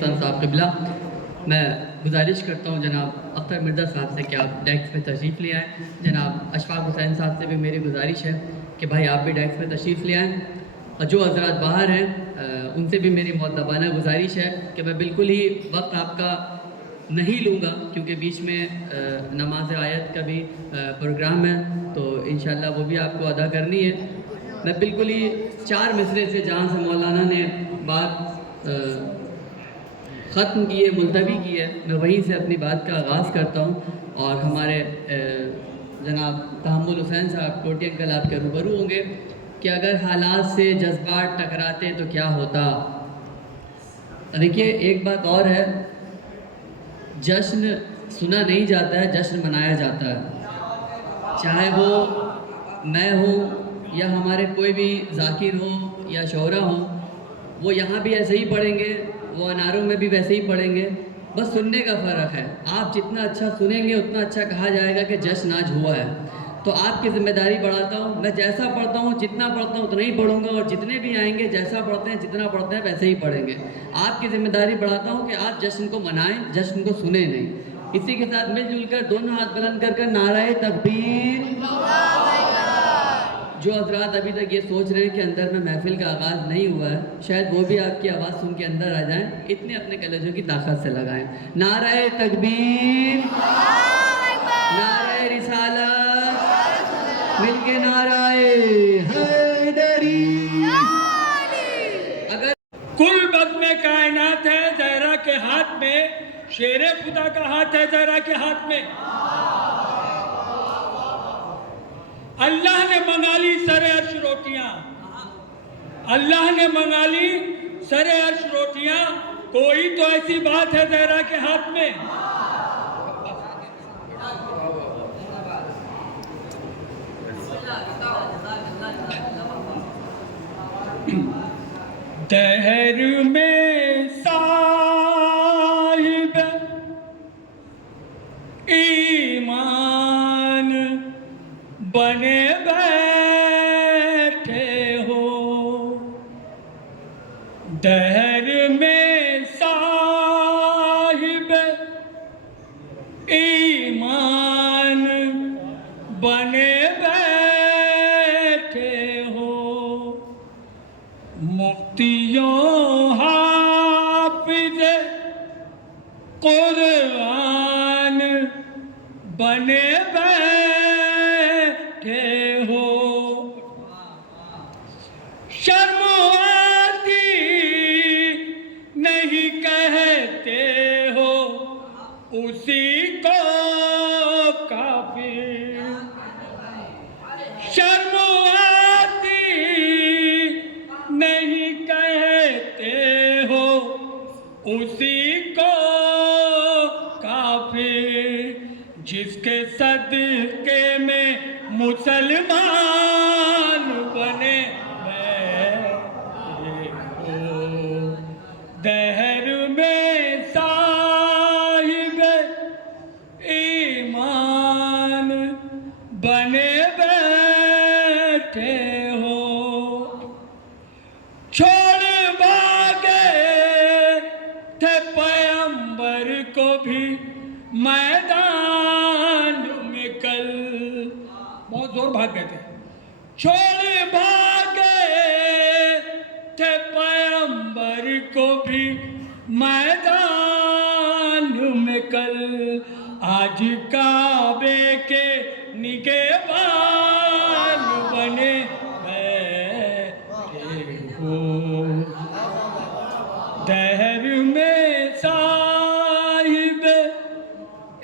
साहब क़िबला, मैं गुजारिश करता हूँ जनाब अख्तर मिर्ज़ा साहब से कि आप डेस्क पे तशरीफ़ ले आएँ। जनाब अशफाक हुसैन साहब से भी मेरी गुजारिश है कि भाई आप भी डेस्क पे तशरीफ़ ले आएँ। और जो हज़रात बाहर हैं उनसे भी मेरी मुअद्दबाना गुजारिश है कि मैं बिल्कुल ही वक्त आपका नहीं लूँगा, क्योंकि बीच में नमाज आयत का भी प्रोग्राम है, तो इंशाअल्लाह वो भी आपको अदा करनी है। मैं बिल्कुल ही 4 मिसरे से जहाँ से मौलाना ने बात ख़त्म की है, मुलतवी की है, मैं वहीं से अपनी बात का आगाज़ करता हूँ। और हमारे जनाब तहम्मुल हुसैन साहब टोटी अंकल आपके रूबरू होंगे कि अगर हालात से जज्बात टकराते तो क्या होता। देखिए एक बात और है, जश्न सुना नहीं जाता है, जश्न मनाया जाता है। चाहे वो मैं हूँ या हमारे कोई भी जाकिर हो या शोरा हो, वो यहाँ भी ऐसे ही पढ़ेंगे, वो अनारों में भी वैसे ही पढ़ेंगे, बस सुनने का फ़र्क है। आप जितना अच्छा सुनेंगे उतना अच्छा कहा जाएगा कि जश्न आज हुआ है। तो आपकी ज़िम्मेदारी बढ़ाता हूँ, मैं जैसा पढ़ता हूँ जितना पढ़ता हूँ उतना ही पढ़ूँगा, और जितने भी आएंगे जैसा पढ़ते हैं जितना पढ़ते हैं वैसे ही पढ़ेंगे। आपकी ज़िम्मेदारी बढ़ाता हूँ कि आप जश्न को मनाएं, जश्न को सुने नहीं। इसी के साथ मिलजुल कर दोनों हाथ बुलंद कर कर नाराए तकबीर। जो हजरात अभी तक ये सोच रहे हैं कि अंदर में महफिल का आगाज़ नहीं हुआ है, शायद वो भी आपकी आवाज़ सुन के अंदर आ जाएं, इतने अपने कलेजों की ताकत से लगाएं। नाराए तकबीर, नाराए रिसालत, मिलके नाराए हैदरी। अगर कुल बज़्म कायनात है ज़हरा के हाथ में, शेरे खुदा का हाथ है ज़हरा के हाथ में। अल्लाह ने मंगा ली सरे अर्श रोटियां, अल्लाह ने मंगा ली सरे अर्श रोटियां। कोई तो ऐसी बात है ज़हरा के हाथ में। दहर में साहिब ईमान बने बैठे हो, दहर में साहिब ईमान बने बैठे हो। मुफ्तियों हाफिज कुरान बने बैठे हो। शर्म आती नहीं कहते हो उसी को काफिर। शर्म आती नहीं कहते हो उसी को काफिर। जिसके सदके में मुसलमान बने बैठे हो, दहर में साहिब ईमान बने बैठे हो। छोड़ भागे थे पैगंबर को भी मैदान में कल, बहुत जोर भाग गए थे। छोड़ भागे थे पैगंबर को भी मैदान में कल। आज काबे के निगहबान बने बैठे हो, दहर में साहिब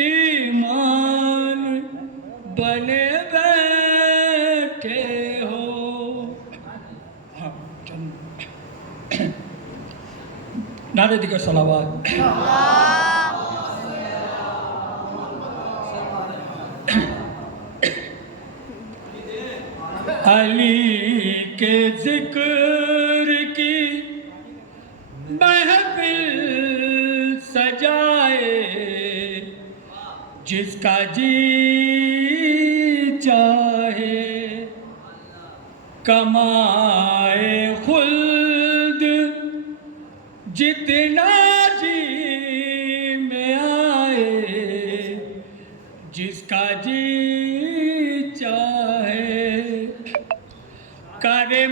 ईमान बने बैठे हो। हाँ, नारे दिकर सलावत। अली के जिक्र की महफिल सजाए, जिसका जी चाहे कमाए खुल्द जितना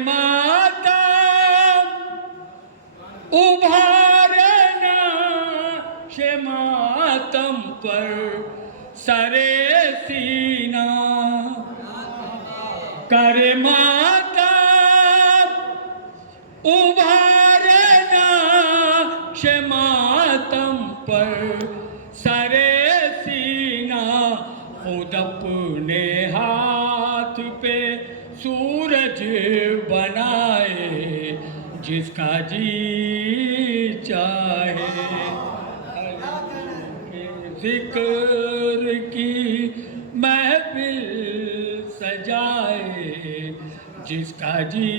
मातम उभारे नाश मातम पर सरे सीना, करे मातम उभारे नाश मातम पर सरे सीना, खुद अपने हाथ पे सूरज बनाए जिसका जी चाहे, जिक्र की महफिल सजाए जिसका जी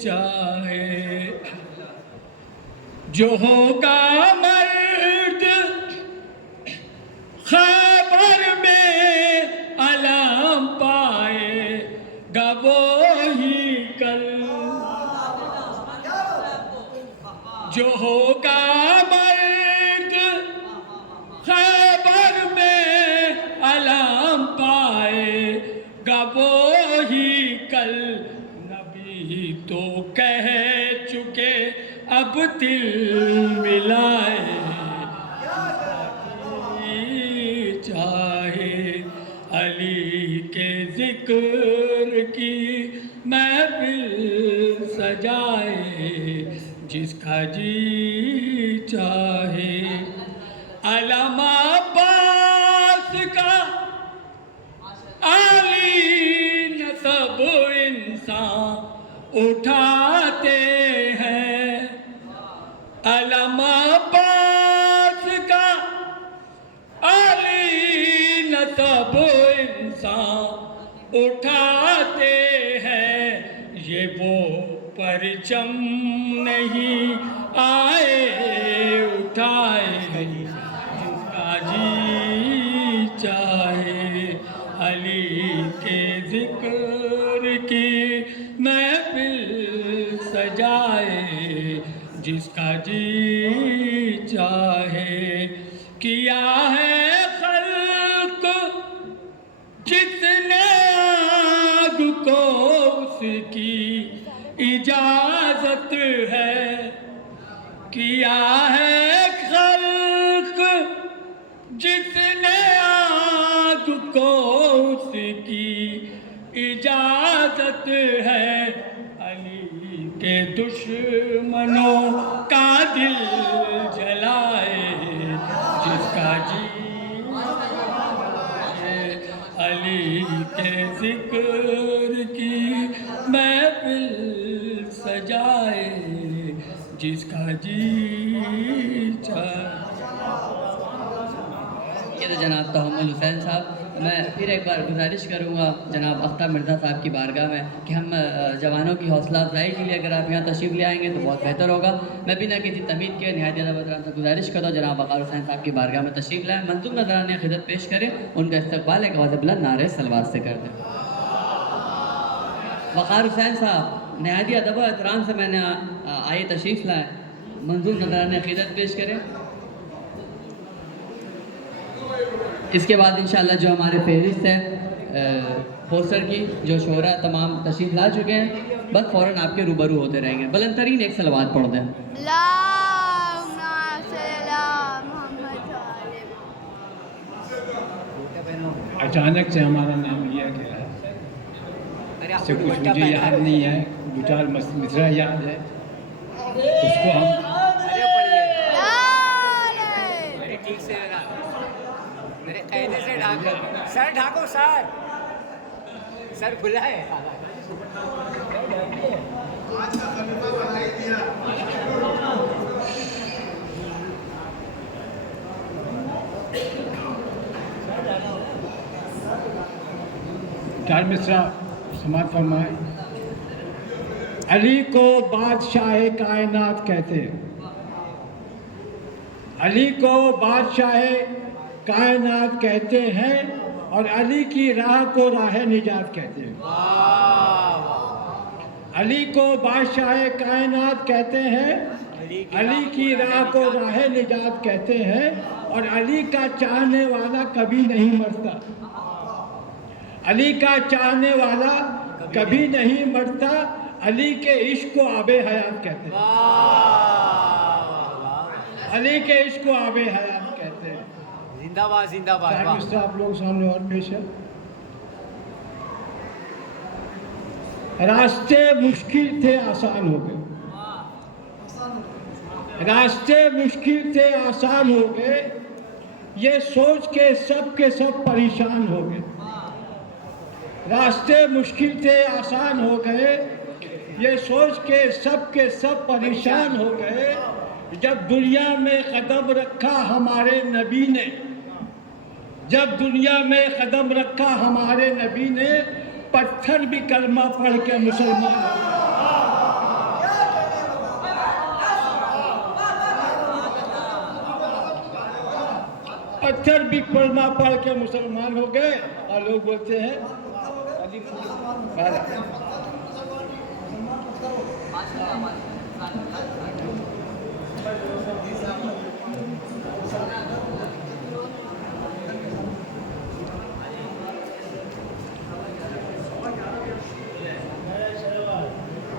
चाहे। जो होगा मर्द खैबर में अलम पाएगा वो ही कल, जो होगा मर्द खैबर में अलम पाएगा वो ही कल। नबी तो कह चुके अब दिल मिलाए चाहे, अली के जिक्र की महफिल सजाए जिसका जी चाहे। अलमा अब्बास का अली न सब इंसान उठाते हैं, अलमा अब्बास का अली न सब इंसान उठाते हैं। ये वो परचम नहीं आए उठाए जिसका जी चाहे, अली के जिक्र की महफिल सजाए जिसका जी चाहे। किया है खल्क जिसने आग को उसकी इजाजत है, किया है खल्क जिसने आग को उसकी इजाजत है। अली के दुश्मनों का दिल जलाए जिसका जी है, अली के जिक्र की महफिल सजाए जिसका जी चाहे। ये तो जनाब तहम्मुल हुसैन साहब। मैं फिर एक बार गुजारिश करूँगा जनाब अख्तर मिर्ज़ा साहब की बारगाह में कि हम जवानों की हौसला अफजाई के लिए अगर आप यहाँ तशरीफ़ ले आएंगे तो बहुत बेहतर होगा। मैं बिना किसी तमीद के नहायत अदब से गुजारिश करता हूँ जनाब वक़ार हुसैन साहब की बारगाह में तशरीफ़ लाएँ, मंजूर नज़राने खिदमत पेश करें, उनका इस्तकबाल एक आवाज़ बुलंद नारे सलवात से कर दें। वक़ार हुसैन साहब नहायत अदब एहतराम से मैंने आए तशरीफ़ लाएँ, मंजूर नज़राने खिदमत पेश करें। इसके बाद इंशाअल्लाह जो हमारे फेहरिस्त है पोस्टर की जो शोरा तमाम तशरीफ़ ला चुके हैं, बस फ़ौरन आपके रूबरू होते रहेंगे। बुलंद तरीन एक सलवात पढ़ दें। अचानक से हमारा नाम लिया गया है, इससे कुछ मुझे याद नहीं है, दो चार मिसरा याद है, उसको हम ठीक से मेरे कायदे से ढाको, सर ढाको, सर खुला है। चार मिसरा समाज फरमाए। अली को बादशाह कायनात कहते हैं, अली को बादशाह कायनात कहते हैं और अली की राह को राह निजात कहते हैं। अली को बादशाह कायनात कहते हैं, अली की राह को राह निजात कहते हैं और अली का चाहने वाला कभी नहीं मरता, अली का चाहने वाला कभी नहीं मरता। अली के इश्क को आबे हयात कहते हैं। अली के इश्क को आबे हयात कहते हैं। जिंदाबाद जिंदाबाद। वाह। किस्सा आप लोगों के सामने और पेश है। रास्ते मुश्किल थे आसान हो गए, रास्ते मुश्किल थे आसान हो गए, ये सोच के सब परेशान हो गए। रास्ते मुश्किल थे आसान हो गए, ये सोच के सब परेशान हो गए। जब दुनिया में कदम रखा हमारे नबी ने, जब दुनिया में कदम रखा हमारे नबी ने, पत्थर भी कलमा पढ़ के मुसलमान हो गए। पत्थर भी कलमा पढ़ के मुसलमान हो गए। और लोग बोलते हैं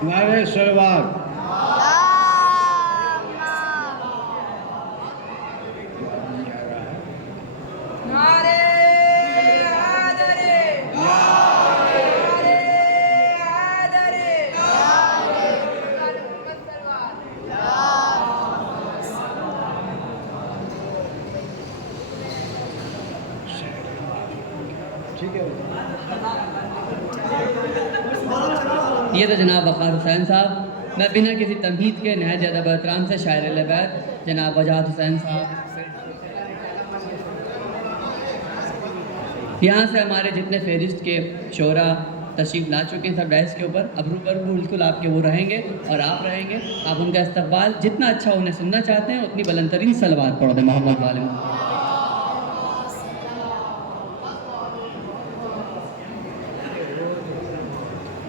नारे सलवार। ये तो जनाब वक़ार हुसैन साहब। मैं बिना किसी तमहीद के नहायत ज़्यादा बहतराम से शायर लबैत जनाब वजाहत हुसैन साहब। यहाँ से हमारे जितने फहरिस्त के शोरा तशरीफ़ ला चुके हैं सब डैश के ऊपर, अब रूबरू बिल्कुल आपके वो रहेंगे और आप रहेंगे। आप उनका इस्तकबाल जितना अच्छा उन्हें सुनना चाहते हैं उतनी बुलंदतरीन सलवात पढ़ो दें मोहम्मद वाले।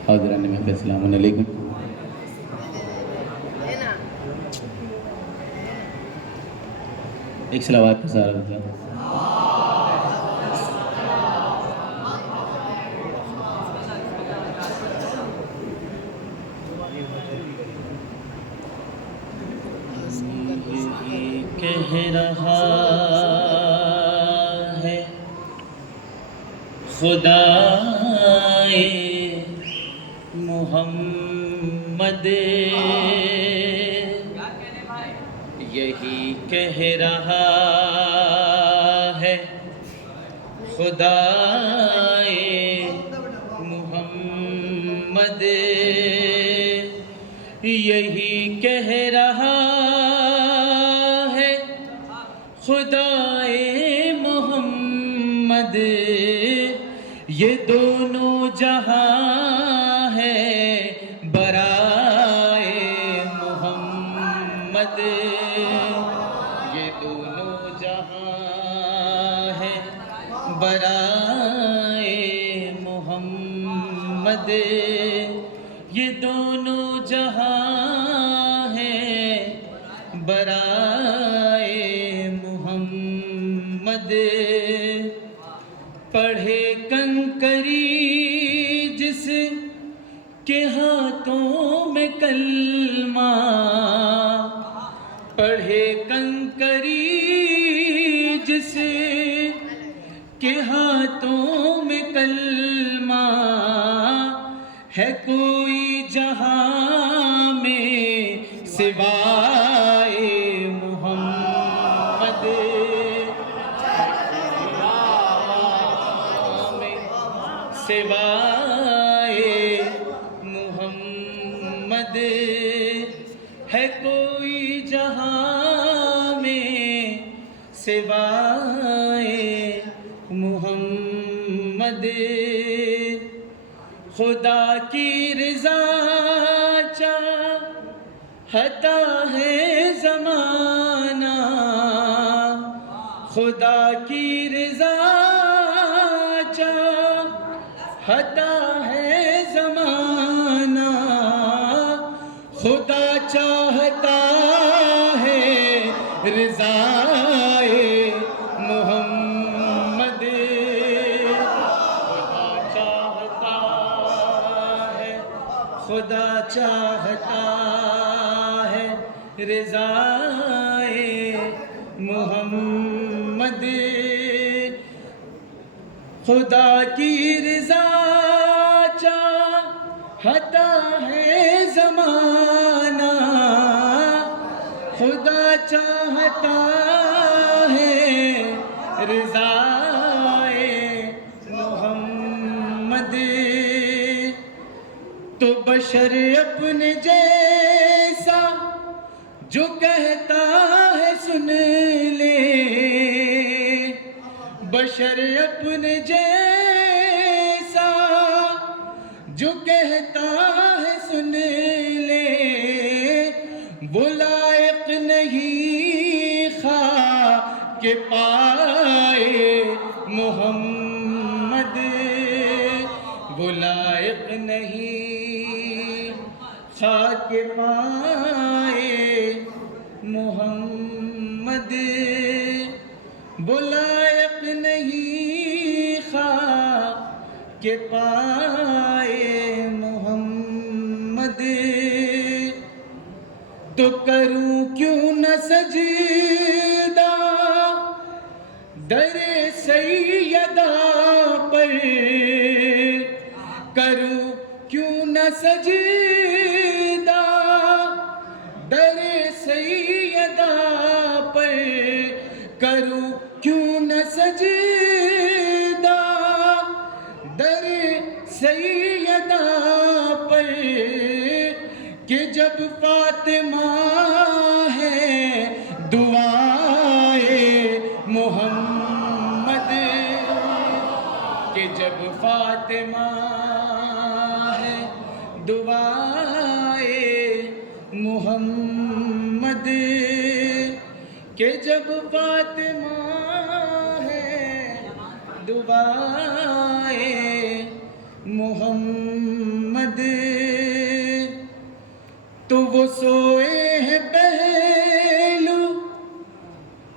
हाज़िरान महफ़िल अस्सलामु अलैकुम। एक सलावत का सारा बता। कह रहा है खुदाए मोहम्मद, यही कह रहा है खुदाए मोहम्मद, यही कह रहा है खुदाए मोहम्मद, ये दोनों जहां है बराए मोहम्मद, ये दोनों जहां है बराए मोहम्मद, ये दोनों जहां है बराए मोहम्मद। पढ़े कंकरी जिस के हाथों में कलमा, पढ़े कंकरी जिस के हाथों में कलमा, है कोई जहां में सिवाए मोहम्मद, सिवाए मोहम्मद, है कोई जहां में सिवाए मोहम्मद। खुदा की रज़ा चाहता है ज़माना, खुदा की रज़ा चाहता है ज़माना, खुदा चाहता है रज़ाए मोहम्मद, खुदा चाहता है, खुदा मोहम्मद, खुदा की रज़ा चाहता है ज़माना, खुदा चाहता है रज़ाए मोहम्मद। तो बशर अपने जैसा जो कहता है सुन ले, बशर अपने जैसा जो कहता है सुन ले, वो लायक नहीं खा के पाए मोहम्मद, वो लायक नहीं खा के पाए मोहम्मद, वो लायक नहीं खा के पाए मोहम्मद। तो करूं क्यों न सजदा दरे सैयदा पर, करूं क्यों न सजदा दरे सैयदा पर, करूं क्यों न सजदा दरे सैयदा पर, कि जब फातिमा है दुआए मोहम्मद, कि जब फातिमा है दुआए मोहम्मद, कि जब फातिमा है दुआए मोहम्मद। तो वो सोए हैं पहलू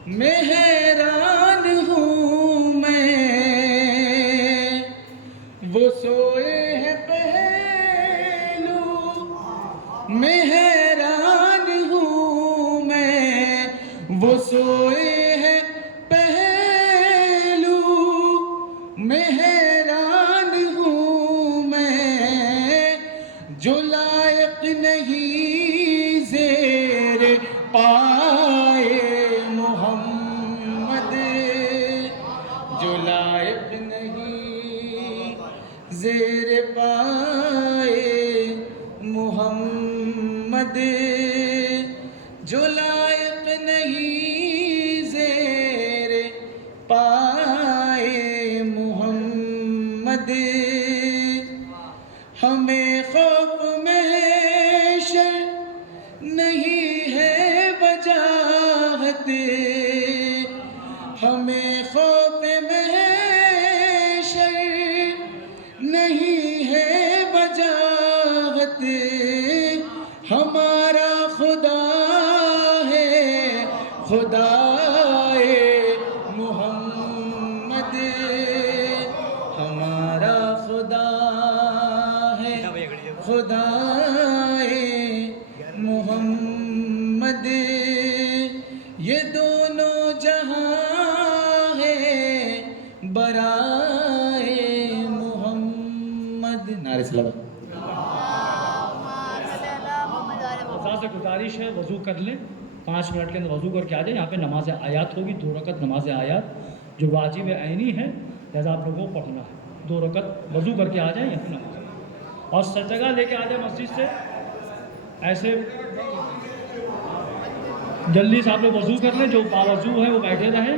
मैं हैरान हूँ मैं, वो सोए हैं पहलू मैं हैरान हूँ मैं, वो सोए हैं पहलू मैं हैरान हूँ मैं, जो लायक नहीं ज़ेर पाए मोहम्मद, जो लायक नहीं ज़ेर पाए मोहम्मद, जो लायक नहीं ज़ेर पाए मोहम्मद। हमें खौफ महशर नहीं है वजाहत, हमें खौफ महशर नहीं है वजाहत, हमारा खुदा है खुदाए मोहम्मद, हमारा खुदा है खुदाए मोहम्मद। ये दोनों जहां है बराए मोहम्मद। नारे सलावत। अज़ा से गुजारिश है वज़ू कर लें, 5 मिनट के अंदर वज़ू करके आ जाए। यहाँ पे नमाज आयात होगी, 2 रकत नमाज आयात जो वाजिब ऐनी है, लिहाजा आप लोगों को पढ़ना है। 2 रकत वज़ू करके आ जाए यहाँ पे नमाज, और सजगा लेके आ जाए मस्जिद से। ऐसे जल्दी से आप लोग वज़ू कर लें, जो बावज़ू है वो बैठे रहें।